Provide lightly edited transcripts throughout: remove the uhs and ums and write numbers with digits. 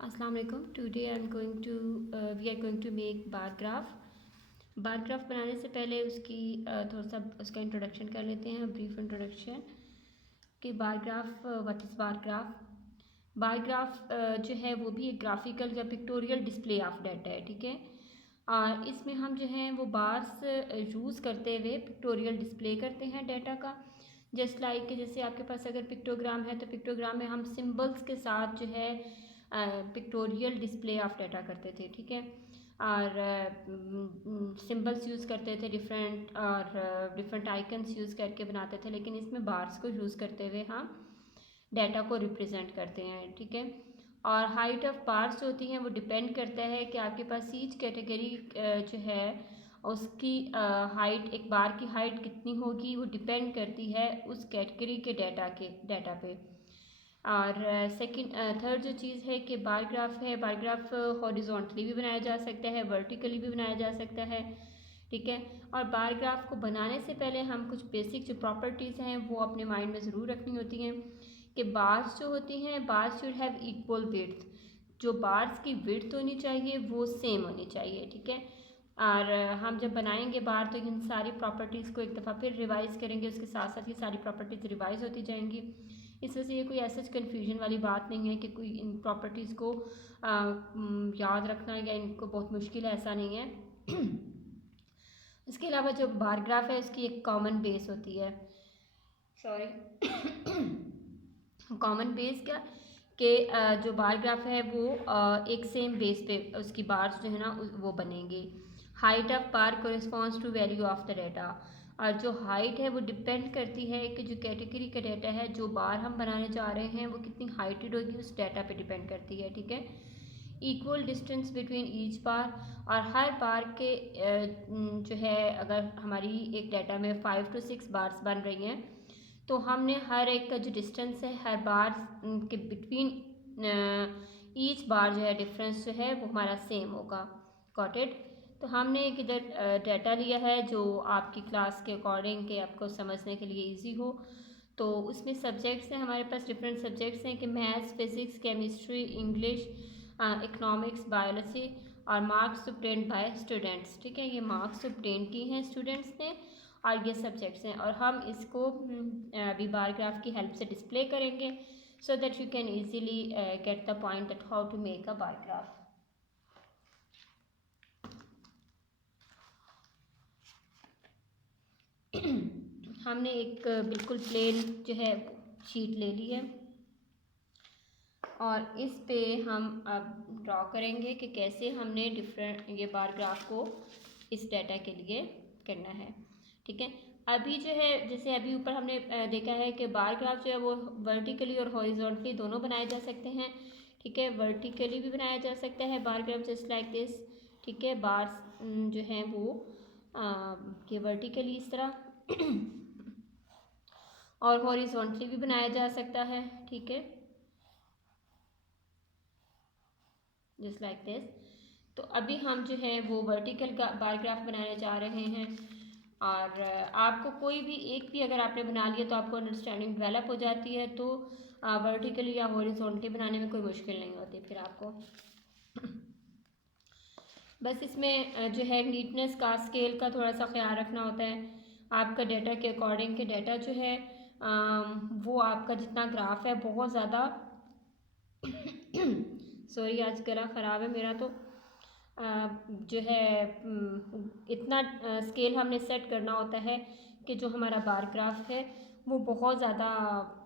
Assalamu alaikum. Today we are going to make bar graph. Bar graph बनाने से पहले उसकी थोड़ा सा उसका इंट्रोडक्शन कर लेते हैं, ब्रीफ इंट्रोडक्शन कि bar graph what is bar graph. Bar graph जो है वो भी एक ग्राफिकल या पिक्टोरियल डिस्प्ले ऑफ डाटा है, ठीक है। और इसमें हम जो है वो बार्स यूज़ करते हुए पिक्टोरियल डिस्प्ले करते हैं डाटा का। जस्ट लाइक जैसे आपके पास अगर पिक्टोग्राम है तो पिक्टोग्राम में हम सिंबल्स के साथ जो है पिक्टोरियल डिस्प्ले ऑफ डाटा करते थे, ठीक है। और सिंबल्स यूज़ करते थे डिफरेंट, और डिफरेंट आइकन्स यूज़ करके बनाते थे, लेकिन इसमें बार्स को यूज़ करते हुए हम डाटा को रिप्रेजेंट करते हैं, ठीक है। और हाइट ऑफ बार्स होती हैं वो डिपेंड करता है कि आपके पास ईच कैटेगरी जो है उसकी हाइट, एक बार की हाइट कितनी होगी वो डिपेंड करती है उस कैटेगरी के डाटा पे। और थर्ड जो चीज़ है कि बार ग्राफ है, बार ग्राफ हॉरिजॉन्टली भी बनाया जा सकता है, वर्टिकली भी बनाया जा सकता है, ठीक है। और बार ग्राफ को बनाने से पहले हम कुछ बेसिक जो प्रॉपर्टीज़ हैं वो अपने माइंड में ज़रूर रखनी होती हैं कि बार्स जो होती हैं, bars should have equal width. जो बार्स की विड्थ होनी चाहिए वो सेम होनी चाहिए, ठीक है। और हम जब बनाएंगे बार तो इन सारी प्रॉपर्टीज़ को एक दफ़ा फिर रिवाइज़ करेंगे, उसके साथ साथ ये सारी प्रॉपर्टीज़ रिवाइज़ होती जाएंगी। इस वजह से ये कोई ऐसा कन्फ्यूजन वाली बात नहीं है कि कोई इन प्रॉपर्टीज़ को याद रखना या इनको बहुत मुश्किल है, ऐसा नहीं है। इसके अलावा जो बार ग्राफ है उसकी एक कॉमन बेस होती है, सॉरी कॉमन बेस क्या कि जो बार ग्राफ है वो एक सेम बेस पे उसकी बार्स जो है ना वो बनेंगी। Height of bar corresponds to value of the data, और जो हाइट है वो डिपेंड करती है कि जो कैटेगरी का डाटा है, जो बार हम बनाने जा रहे हैं वो कितनी हाइटेड होगी उस डाटा पे डिपेंड करती है, ठीक है। इक्वल डिस्टेंस बिटवीन ईच बार, और हर बार के जो है अगर हमारी एक डाटा में 5 to 6 बार्स बन रही हैं तो हमने हर एक का जो डिस्टेंस है हर बार के बिटवीन ईच बार जो है डिफरेंस जो है वो हमारा सेम होगा। Got it. तो हमने एक इधर डाटा लिया है जो आपकी क्लास के अकॉर्डिंग के आपको समझने के लिए इजी हो। तो उसमें सब्जेक्ट्स हैं हमारे पास, डिफरेंट सब्जेक्ट्स हैं कि maths, physics, chemistry, English, economics, biology, और मार्क्स ऑब्टेन्ड बाय स्टूडेंट्स, ठीक है। ये मार्क्स ऑब्टेन की हैं स्टूडेंट्स ने और ये सब्जेक्ट्स हैं, और हम इसको अभी बार ग्राफ की हेल्प से डिस्प्ले करेंगे so that you can easily get the point that how to make a bar graph. हमने एक बिल्कुल प्लेन जो है शीट ले ली है और इस पे हम अब ड्रॉ करेंगे कि कैसे हमने डिफरेंट ये बार ग्राफ को इस डाटा के लिए करना है, ठीक है। अभी जो है जैसे अभी ऊपर हमने देखा है कि बार ग्राफ जो है वो वर्टिकली और हॉरिजॉन्टली दोनों बनाए जा सकते हैं, ठीक है। वर्टिकली भी बनाया जा सकता है bar graph just like this, ठीक है। बार्स जो हैं वो ये वर्टिकली इस तरह और हॉरिजॉन्टली भी बनाया जा सकता है, ठीक है, जस्ट लाइक दिस। तो अभी हम जो है वो वर्टिकल का बार ग्राफ बनाने जा रहे हैं, और आपको कोई भी एक भी अगर आपने बना लिया तो आपको अंडरस्टैंडिंग डेवलप हो जाती है, तो वर्टिकली या हॉरिजॉन्टली बनाने में कोई मुश्किल नहीं होती फिर आपको। बस इसमें जो है नीटनेस का, स्केल का थोड़ा सा ख्याल रखना होता है आपका डाटा के अकॉर्डिंग के डाटा जो है वो आपका जितना ग्राफ है बहुत ज़्यादा सॉरी आज गला ख़राब है मेरा, तो जो है इतना स्केल हमने सेट करना होता है कि जो हमारा बार ग्राफ है वो बहुत ज़्यादा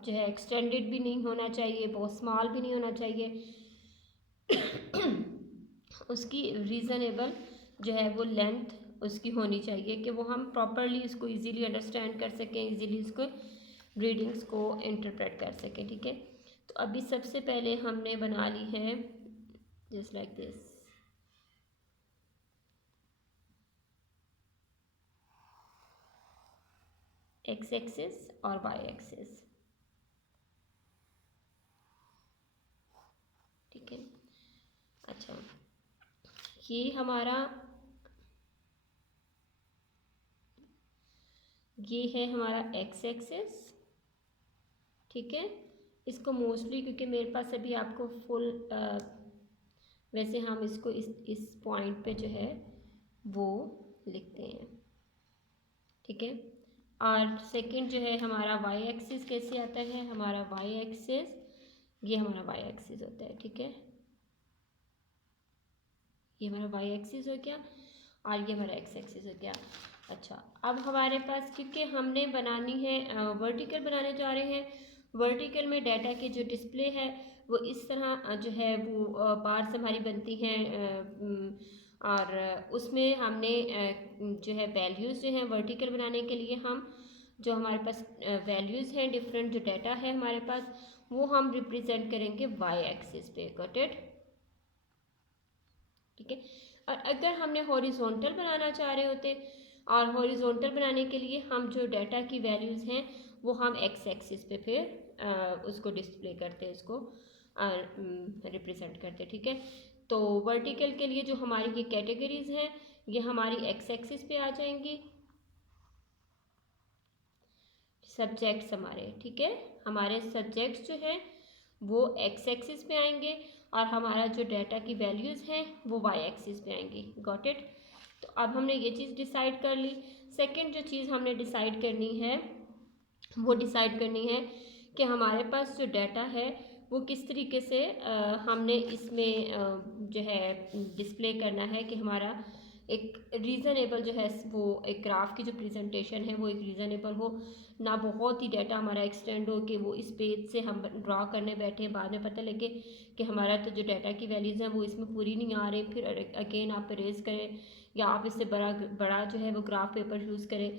जो है एक्सटेंडेड भी नहीं होना चाहिए, बहुत स्मॉल भी नहीं होना चाहिए। उसकी रीज़नेबल जो है वो लेंथ उसकी होनी चाहिए कि वो हम प्रॉपरली इसको इजीली अंडरस्टैंड कर सकें, इजीली इसको रीडिंग्स को इंटरप्रेट कर सकें, ठीक है। तो अभी सबसे पहले हमने बना ली है just like this, x axis और वाई एक्सिस, ठीक है। अच्छा, ये हमारा ये है हमारा एक्स एक्सिस, ठीक है। इसको मोस्टली क्योंकि मेरे पास अभी आपको फुल वैसे हम इसको इस पॉइंट पे जो है वो लिखते हैं, ठीक है। और सेकंड जो है हमारा वाई एक्सिस कैसे आता है, हमारा वाई एक्सिस, ये हमारा वाई एक्सिस होता है, ठीक है। ये हमारा वाई एक्सिस हो गया और ये हमारा एक्स एक्सिस हो गया। अच्छा, अब हमारे पास क्योंकि हमने बनानी है वर्टिकल बनाने जा रहे हैं, वर्टिकल में डाटा की जो डिस्प्ले है वो इस तरह जो है वो बार्स हमारी बनती हैं और उसमें हमने जो है वैल्यूज़ जो हैं वर्टिकल बनाने के लिए हम जो हमारे पास वैल्यूज़ हैं डिफरेंट जो डाटा है हमारे पास वो हम रिप्रेजेंट करेंगे वाई एक्सिस पे, गॉट इट, ठीक है। और अगर हमने हॉरिजॉन्टल बनाना चाह रहे होते और हॉरिजॉन्टल बनाने के लिए हम जो डाटा की वैल्यूज़ हैं वो हम एक्स एक्सिस पे फिर उसको डिस्प्ले करते, उसको रिप्रेजेंट करते, ठीक है। तो वर्टिकल के लिए जो हमारी ये कैटेगरीज हैं ये हमारी एक्स एक्सिस पे आ जाएंगी, सब्जेक्ट्स हमारे, ठीक है, हमारे सब्जेक्ट्स जो है वो एक्स एक्सिस पे आएंगे और हमारा जो डाटा की वैल्यूज़ हैं वो वाई एक्सिस पे आएंगी, गॉट इट। तो अब हमने ये चीज़ डिसाइड कर ली। सेकंड जो चीज़ हमने डिसाइड करनी है वो डिसाइड करनी है कि हमारे पास जो डाटा है वो किस तरीके से हमने इसमें जो है डिस्प्ले करना है कि हमारा एक रीज़नेबल जो है वो एक ग्राफ की जो प्रेजेंटेशन है वो एक रीज़नेबल हो, ना बहुत ही डाटा हमारा एक्सटेंड हो कि वो इस पेज से हम ड्रा करने बैठे बाद में पता लगे कि हमारा तो जो डाटा की वैल्यूज़ हैं वो इसमें पूरी नहीं आ रही, फिर अगेन आप इरेज करें या आप इससे बड़ा बड़ा जो है वो ग्राफ पेपर यूज़ करें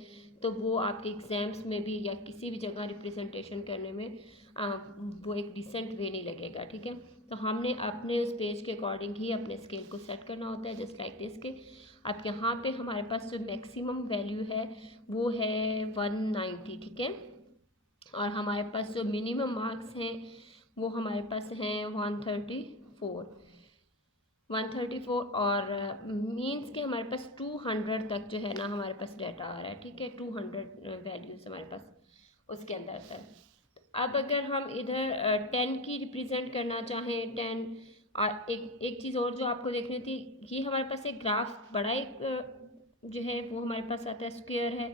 तो वो आपके एग्ज़ाम्स में भी या किसी भी जगह रिप्रेजेंटेशन करने में वो एक डिसेंट वे नहीं लगेगा, ठीक है। तो हमने अपने उस पेज के अकॉर्डिंग ही अपने स्केल को सेट करना होता है, जस्ट लाइक दिस के अब यहाँ पे हमारे पास जो मैक्सिमम वैल्यू है वो है 190, ठीक है। और हमारे पास जो मिनिमम मार्क्स हैं वो हमारे पास हैं 134 और मीन्स के हमारे पास 200 तक जो है ना हमारे पास डाटा आ रहा है, ठीक है, 200 वैल्यूज़ हमारे पास उसके अंदर तक। अब अगर हम इधर 10 की रिप्रेजेंट करना चाहें 10 और एक चीज़ और जो आपको देखनी थी, ये हमारे पास एक ग्राफ बड़ा एक जो है वो हमारे पास आता है स्क्वायर है,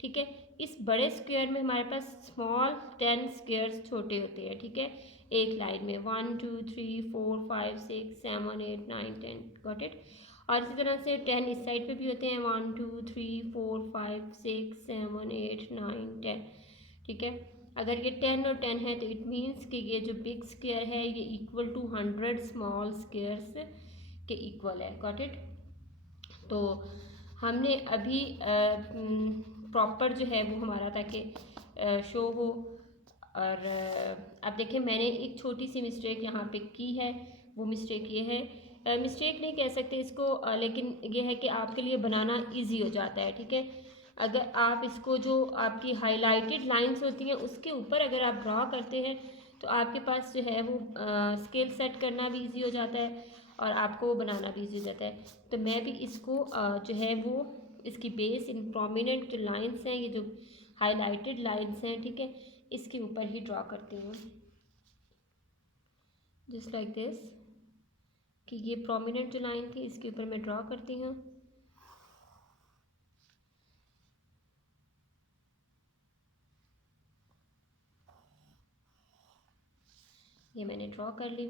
ठीक है। इस बड़े स्क्वायर में हमारे पास स्मॉल 10 स्क्वायर्स छोटे होते हैं, ठीक है, एक लाइन में 1 2 3 4 5 6 7 8 9 10, गॉट इट। और इसी तरह से 10 इस साइड पे भी होते हैं 1 2 3 4 5 6 7 8 9 10, ठीक है। अगर ये 10 और 10 है तो इट मीन्स कि ये जो बिग स्क्वायर है ये इक्वल टू 100 स्मॉल स्क्वायर्स के इक्वल है, गॉट इट। तो हमने अभी प्रॉपर जो है वो हमारा ताकि शो हो और अब देखिए मैंने एक छोटी सी मिस्टेक यहाँ पे की है, वो मिस्टेक ये है, मिस्टेक नहीं कह सकते इसको लेकिन ये है कि आपके लिए बनाना इजी हो जाता है, ठीक है। अगर आप इसको जो आपकी हाईलाइटेड लाइंस होती हैं उसके ऊपर अगर आप ड्रा करते हैं तो आपके पास जो है वो स्केल सेट करना भी इजी हो जाता है और आपको वो बनाना भी इजी हो जाता है। तो मैं भी इसको जो है वो इसकी बेस इन प्रोमिनेंट जो लाइंस हैं, ये जो हाईलाइटेड लाइंस हैं, ठीक है, इसके ऊपर ही ड्रा करती हूँ, जस्ट लाइक दिस, कि ये प्रोमिनेंट जो लाइन थी इसके ऊपर मैं ड्रा करती हूँ। ये मैंने ड्रॉ कर ली।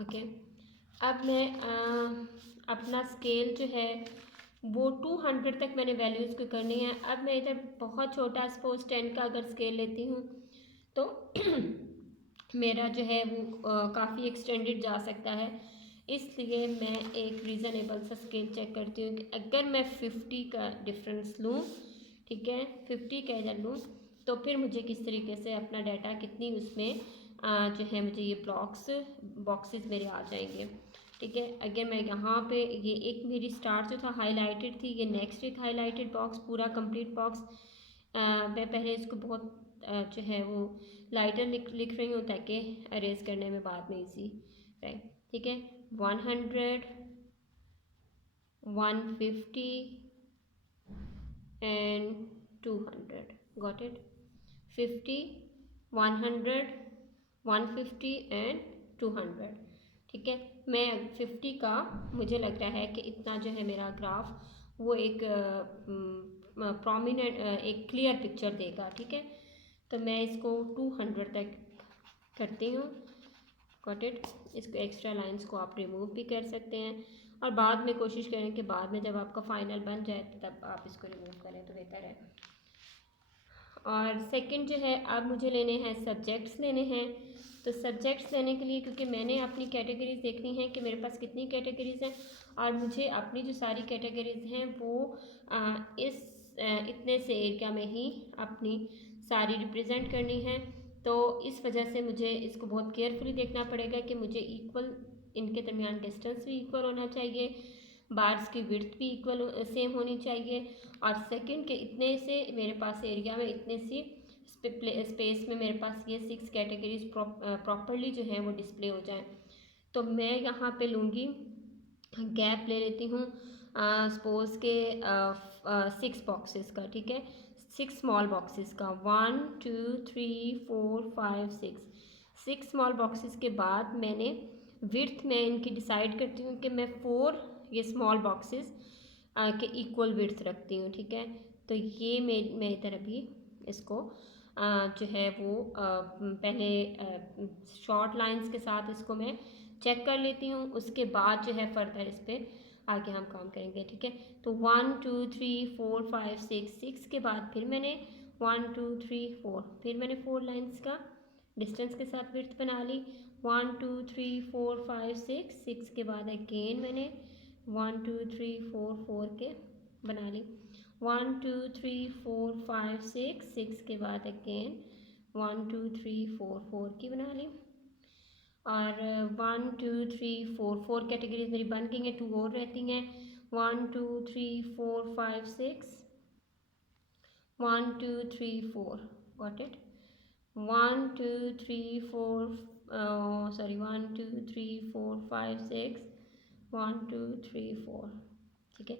ओके, अब मैं अपना स्केल जो है वो 200 तक मैंने वैल्यूज़ को करनी है। अब मैं इधर बहुत छोटा सपोज 10 का अगर स्केल लेती हूँ तो मेरा जो है वो काफ़ी एक्सटेंडेड जा सकता है, इसलिए मैं एक रीज़नेबल सा स्केल चेक करती हूँ कि अगर मैं 50 का डिफरेंस लूँ, ठीक है, 50 का इधर लूँ तो फिर मुझे किस तरीके से अपना डाटा कितनी उसमें जो है मुझे ये बॉक्सेस मेरे आ जाएंगे, ठीक है। अगर मैं यहाँ पे ये एक मेरी स्टार जो था हाईलाइटेड थी, ये नेक्स्ट एक हाईलाइटेड बॉक्स पूरा कंप्लीट बॉक्स, मैं पहले इसको बहुत जो है वो लाइटर लिख रही हूँ ताकि अरेज करने में बाद में इजी रहे, ठीक है। 100 150 एंड 200, गॉट इट। 50, 100, 150 एंड 200। ठीक है, मैं 50 का मुझे लग रहा है कि इतना जो है मेरा ग्राफ वो एक प्रोमिनेंट एक क्लियर पिक्चर देगा। ठीक है, तो मैं इसको 200 तक करती हूँ। Got it. इसको एक्स्ट्रा लाइंस को आप रिमूव भी कर सकते हैं और बाद में कोशिश करें कि बाद में जब आपका फाइनल बन जाए तब आप इसको रिमूव करें तो बेहतर है। और सेकंड जो है, अब मुझे लेने हैं सब्जेक्ट्स लेने हैं। तो सब्जेक्ट्स लेने के लिए, क्योंकि मैंने अपनी कैटेगरीज देखनी है कि मेरे पास कितनी कैटेगरीज हैं और मुझे अपनी जो सारी कैटेगरीज हैं वो इतने से एरिया में ही अपनी सारी रिप्रेजेंट करनी है। तो इस वजह से मुझे इसको बहुत केयरफुली देखना पड़ेगा कि मुझे इक्वल, इनके दरमियान डिस्टेंस भी इक्वल होना चाहिए, बार्स की विड्थ भी इक्वल सेम होनी चाहिए और सेकंड के इतने से मेरे पास एरिया में इतने सी स्पेस में मेरे पास ये 6 कैटेगरीज प्रॉपरली जो है वो डिस्प्ले हो जाए। तो मैं यहाँ पे लूँगी, गैप ले लेती हूँ सपोज के 6 बॉक्सेस का। ठीक है, 6 स्मॉल बॉक्सेस का, 1 2 3 4 5 6 स्मॉल बॉक्सेस के बाद मैंने विड्थ में इनकी डिसाइड करती हूँ कि मैं 4 ये स्मॉल बॉक्सेस के इक्वल विड्थ रखती हूँ। ठीक है, तो ये मैं इधर अभी इसको जो है वो पहले शॉर्ट लाइंस के साथ इसको मैं चेक कर लेती हूँ, उसके बाद जो है फर्दर इस पर आगे हम काम करेंगे। ठीक है, तो 1 2 3 4 5 6 के बाद फिर मैंने 1 2 3 4 फिर मैंने 4 लाइंस का डिस्टेंस के साथ विड्थ बना ली। 1 2 3 4 5 6 के बाद अगेन मैंने 1 2 3 4 के बना ली। 1 2 3 4 5 6 के बाद अगेन 1 2 3 4 की बना ली। और 1 2 3 4 कैटेगरीज मेरी बन गई हैं, 2 और रहती हैं। 1 2 3 4 5 6 1 2 3 4, गॉट इट। 1 2 3 4 सॉरी 1 2 3 4 5 6 1 2 3 4। ठीक है,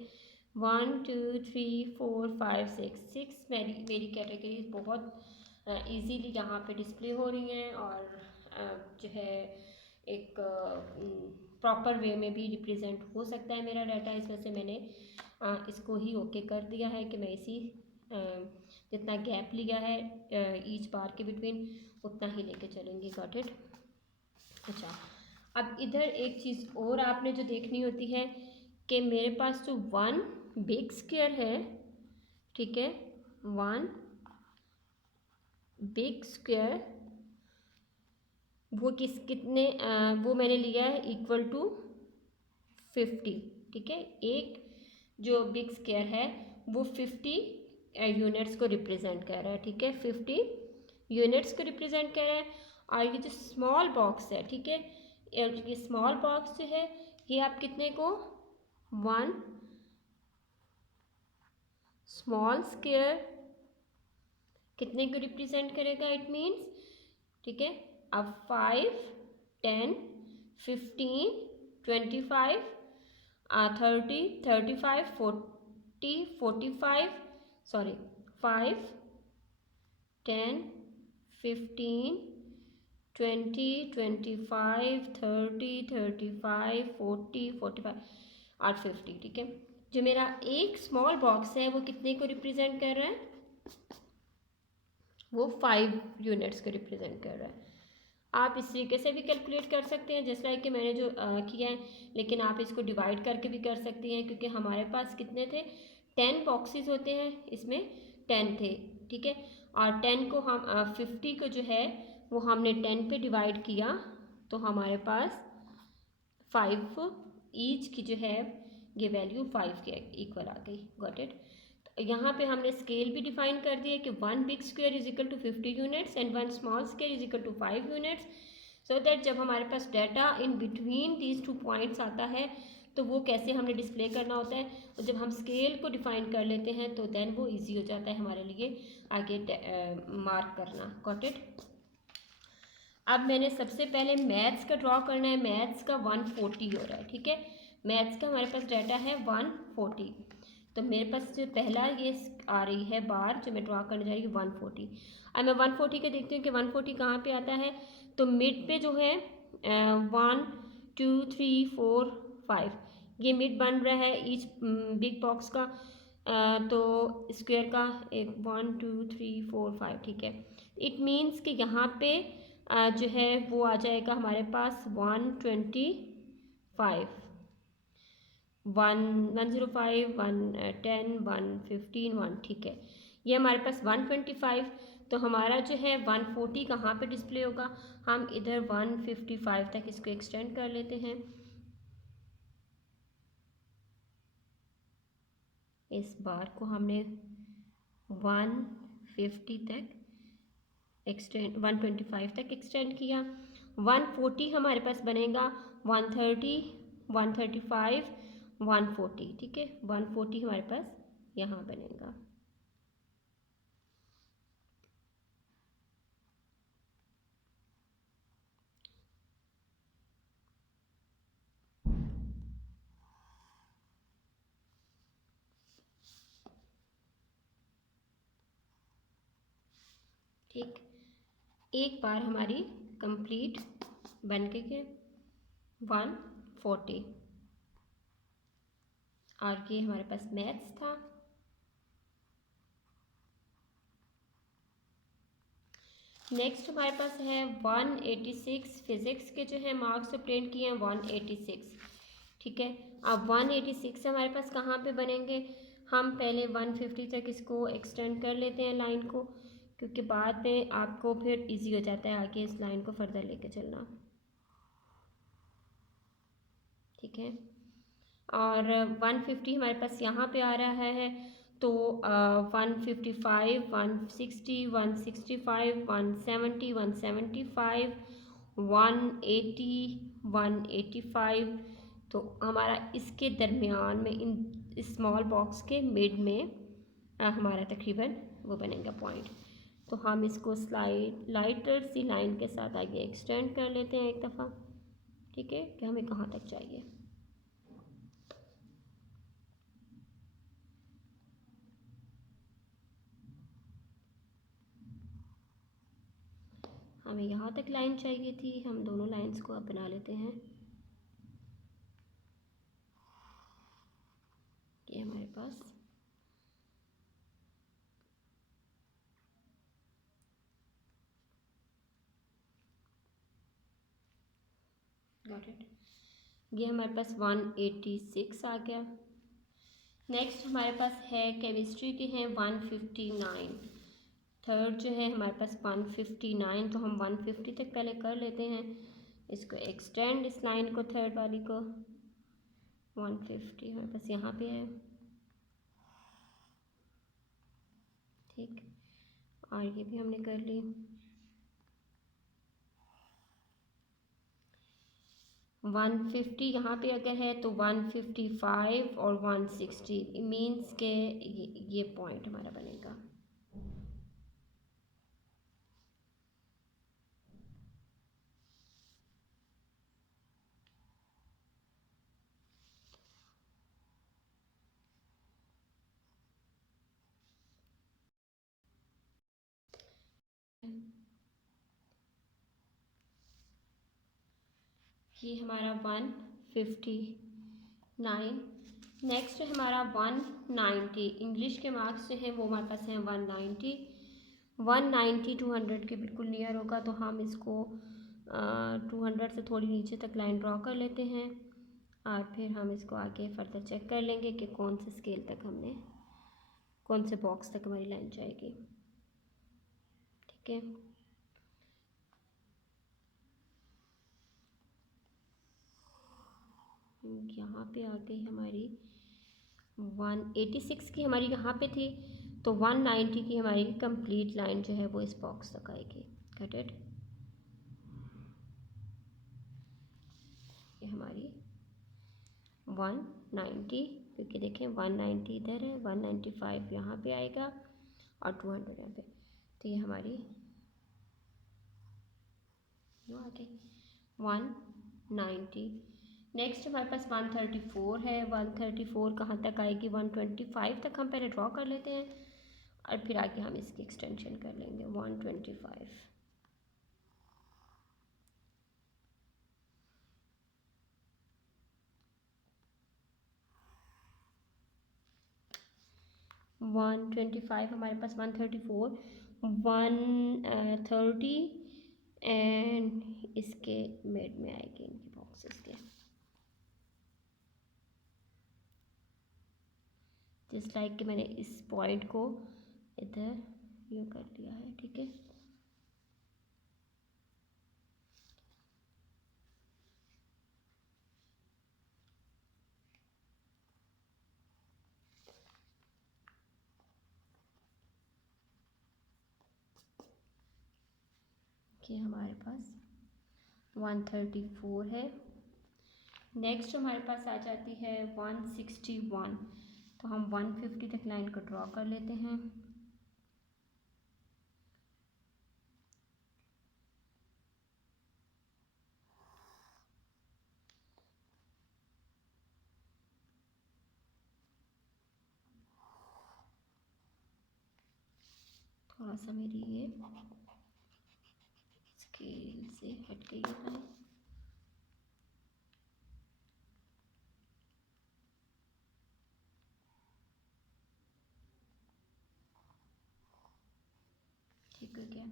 1 2 3 4 5 6 मेरी कैटेगरीज बहुत इजीली यहाँ पे डिस्प्ले हो रही हैं और जो है एक प्रॉपर वे में भी रिप्रेजेंट हो सकता है मेरा डाटा। इस वजह से मैंने इसको ही ओके कर दिया है कि मैं इसी जितना गैप लिया है ईच बार के बिटवीन उतना ही लेके चलूँगी। Got it. अच्छा, अब इधर एक चीज़ और आपने जो देखनी होती है कि मेरे पास जो 1 बिग स्क्वायर है, ठीक है, 1 बिग स्क्वायर वो कितने वो मैंने लिया है इक्वल टू 50। ठीक है, एक जो बिग स्क्वायर है वो 50 यूनिट्स को रिप्रेजेंट कर रहा है। ठीक है, 50 यूनिट्स को रिप्रेजेंट कर रहा है। और ये जो स्मॉल बॉक्स है, ठीक है, ये स्मॉल बॉक्स जो है ये आप कितने को 1 स्मॉल स्क्वायर कितने को रिप्रेजेंट करेगा, इट मीन्स। ठीक है, अब 5 10 15 25 30 35 40 45 सॉरी 5 10 15 20 25 30 35 40 45 और 50। ठीक है, जो मेरा एक स्मॉल बॉक्स है वो कितने को रिप्रेजेंट कर रहा है, वो 5 यूनिट्स को रिप्रेजेंट कर रहा है। आप इस तरीके से भी कैलकुलेट कर सकते हैं जैसे कि मैंने जो किया है, लेकिन आप इसको डिवाइड करके भी कर सकते हैं क्योंकि हमारे पास कितने थे 10 बॉक्सेस होते हैं, इसमें 10 थे। ठीक है, और 10 को हम 50 को जो है वो हमने 10 पे डिवाइड किया तो हमारे पास 5 ईच की जो है ये वैल्यू 5 के इक्वल आ गई। Got it. यहाँ पे हमने स्केल भी डिफाइन कर दिया कि 1 big square is equal to 50 units and 1 small square is equal to 5 units, so that जब हमारे पास data in between these 2 points आता है तो वो कैसे हमने डिस्प्ले करना होता है। और जब हम स्केल को डिफाइन कर लेते हैं तो देन वो ईजी हो जाता है हमारे लिए आगे मार्क करना। Got it. अब मैंने सबसे पहले मैथ्स का ड्रॉ करना है। मैथ्स का 140 हो रहा है। ठीक है, मैथ्स का हमारे पास डाटा है 140। तो मेरे पास जो पहला ये आ रही है बार जो मैं ड्रॉ करने जा रही हूँ 140। अब मैं 140 के देखती हूँ कि 140 कहाँ पे आता है। तो मिड पे जो है 1 2 3 4 5 ये मिड बन रहा है ईच बिग बॉक्स का। तो स्क्वायर का एक 1 2 3 4 5 ठीक है। इट मीन्स कि यहाँ पे जो है वो आ जाएगा हमारे पास 125 105 110 115 1 ठीक है। ये हमारे पास 125। तो हमारा जो है 140 कहाँ पे डिस्प्ले होगा, हम इधर 155 तक इसको एक्सटेंड कर लेते हैं। इस बार को हमने 150 तक एक्सटेंड 125 तक एक्सटेंड किया। 140 हमारे पास बनेगा 130 135 140 ठीक है। 140 हमारे पास यहाँ बनेगा। ठीक, एक बार हमारी कंप्लीट बन के 140 और ये हमारे पास मैथ्स था। नेक्स्ट हमारे पास है 186 फिजिक्स के जो है मार्क्स ऑब्टेन किए हैं 186 ठीक है। अब 186 हमारे पास कहाँ पे बनेंगे, हम पहले 150 तक इसको एक्सटेंड कर लेते हैं लाइन को, क्योंकि बाद में आपको फिर इजी हो जाता है आगे इस लाइन को फर्दर लेके चलना। ठीक है, और 150 हमारे पास यहाँ पे आ रहा है। तो 155 160 165 170 175 180 185। तो हमारा इसके दरमियान में इन स्मॉल बॉक्स के मिड में हमारा तकरीबन वो बनेगा पॉइंट। तो हम इसको लाइटर सी लाइन के साथ आगे एक्सटेंड कर लेते हैं एक दफ़ा। ठीक है, कि हमें कहाँ तक चाहिए। हमें यहाँ तक लाइन चाहिए थी, हम दोनों लाइंस को अब बना लेते हैं। ये हमारे पास गॉट इट, ये हमारे पास 186 आ गया। नेक्स्ट हमारे पास है केमिस्ट्री के हैं 159। थर्ड जो है हमारे पास 159, तो हम 150 तक पहले कर लेते हैं इसको एक्सटेंड, इस लाइन को थर्ड वाली को। 150 हमारे पास यहाँ पे है। ठीक, और ये भी हमने कर ली। 150 यहाँ पे अगर है तो 155 और 160 मीन्स के ये पॉइंट हमारा बनेगा। ये हमारा 159। नेक्स्ट हमारा 190। इंग्लिश के मार्क्स जो हैं वो हमारे पास हैं 190। 190 200 के बिल्कुल नियर होगा, तो हम इसको 200 से थोड़ी नीचे तक लाइन ड्रॉ कर लेते हैं और फिर हम इसको आगे फर्दर चेक कर लेंगे कि कौन से स्केल तक हमने, कौन से बॉक्स तक हमारी लाइन जाएगी। ठीक है, यहाँ पे आ गई हमारी 186 की हमारी यहाँ पे थी, तो 190 की हमारी कंप्लीट लाइन जो है वो इस बॉक्स तक आएगी। गॉट इट, ये हमारी 190, क्योंकि देखें 190 इधर है, 195 यहाँ पे आएगा और 200 यहाँ पे, तो ये हमारी आ गई 190 नेक्स्ट हमारे पास 134 है। 134 कहाँ तक आएगी, 125 तक हम पहले ड्रॉ कर लेते हैं और फिर आगे हम इसकी एक्सटेंशन कर लेंगे। 125 125 हमारे पास 134 130 एंड इसके मिड में आएगी इनके बॉक्सेस के, जस्ट लाइक कि मैंने इस पॉइंट को इधर यूँ कर लिया है। ठीक है, कि हमारे पास 134 है। नेक्स्ट हमारे पास आ जाती है 161, तो हम 150 तक लाइन को ड्रॉ कर लेते हैं। थोड़ा सा मेरी ये स्केल से हट गई है। ठीक है क्या,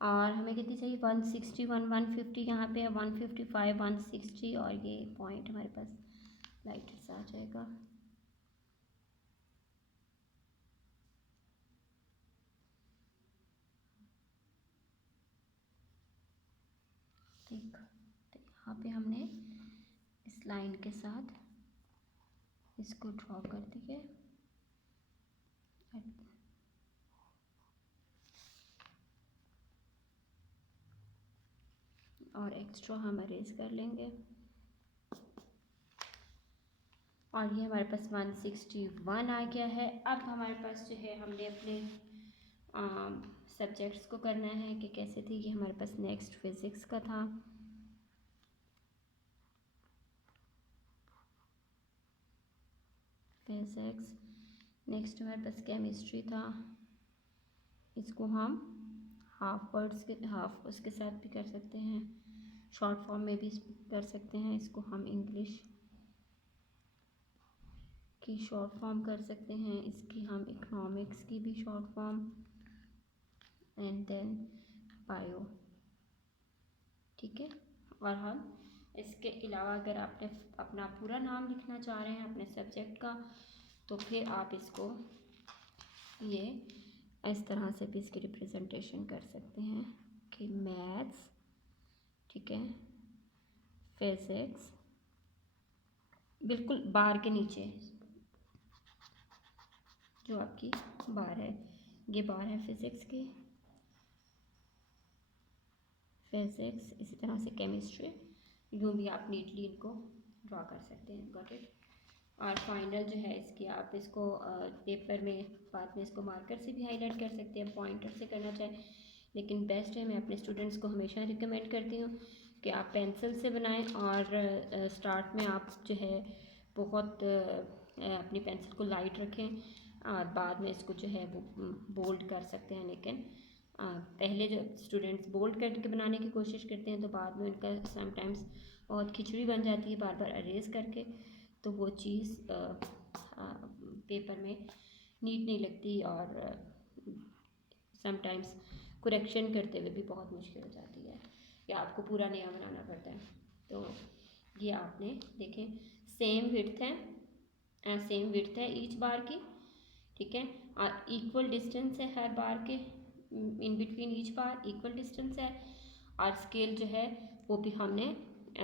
और हमें कितनी चाहिए, 161, 150 यहाँ पे है, 155, 160 और ये पॉइंट हमारे पास लाइटर से आ जाएगा। ठीक, तो यहाँ पे हमने इस लाइन के साथ इसको ड्रॉ कर दिए और एक्स्ट्रा हम अरेज कर लेंगे। और ये हमारे पास 161 आ गया है। अब हमारे पास जो है हमने अपने सब्जेक्ट्स को करना है कि कैसे थी। ये हमारे पास नेक्स्ट फिज़िक्स का था, फिज़िक्स। नेक्स्ट हमारे पास केमिस्ट्री था, इसको हम हाफ वर्ड्स के हाफ उसके साथ भी कर सकते हैं, शॉर्ट फॉर्म में भी कर सकते हैं। इसको हम इंग्लिश की शॉर्ट फॉर्म कर सकते हैं, इसकी हम इकोनॉमिक्स की भी short form, and then bio. ठीक है, और हम इसके अलावा अगर आपने अपना पूरा नाम लिखना चाह रहे हैं अपने सब्जेक्ट का, तो फिर आप इसको ये इस तरह से भी इसकी रिप्रेजेंटेशन कर सकते हैं कि मैथ्स, ठीक है, फिज़िक्स, बिल्कुल बार के नीचे जो आपकी बार है, ये बार है फिज़िक्स की, फिज़िक्स, इसी तरह से केमिस्ट्री, यूँ भी आप नीटली इनको ड्रॉ कर सकते हैं। Got it. और फाइनल जो है इसकी आप इसको पेपर में बाद में इसको मार्कर से भी हाईलाइट कर सकते हैं, पॉइंटर से करना चाहें, लेकिन बेस्ट है, मैं अपने स्टूडेंट्स को हमेशा रिकमेंड करती हूँ कि आप पेंसिल से बनाएं। और स्टार्ट में आप जो है बहुत अपनी पेंसिल को लाइट रखें और बाद में इसको जो है वो बोल्ड कर सकते हैं। लेकिन पहले जो स्टूडेंट्स बोल्ड करके बनाने की कोशिश करते हैं तो बाद में उनका समटाइम्स बहुत खिचड़ी बन जाती है बार बार अरेज करके, तो वो चीज़ पेपर में नीट नहीं लगती और समटाइम्स करेक्शन करते हुए भी बहुत मुश्किल हो जाती है या आपको पूरा नया बनाना पड़ता है। तो ये आपने देखें सेम विड्थ है ईच बार की, ठीक है, और इक्वल डिस्टेंस है हर बार के, in between each bar equal distance है। और स्केल जो है वो भी हमने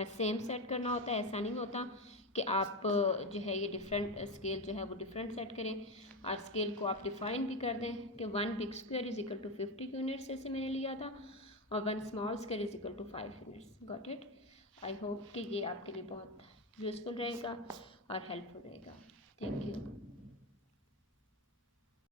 सेम सेट करना होता है, ऐसा नहीं होता कि आप जो है ये डिफरेंट स्केल जो है वो डिफरेंट सेट करें। और स्केल को आप डिफाइन भी कर दें कि 1 big square is equal to 50 units, जैसे मैंने लिया था, और 1 small square is equal to 5 units. Got it. I hope कि ये आपके लिए बहुत यूज़फुल रहेगा और हेल्पफुल रहेगा। Thank you.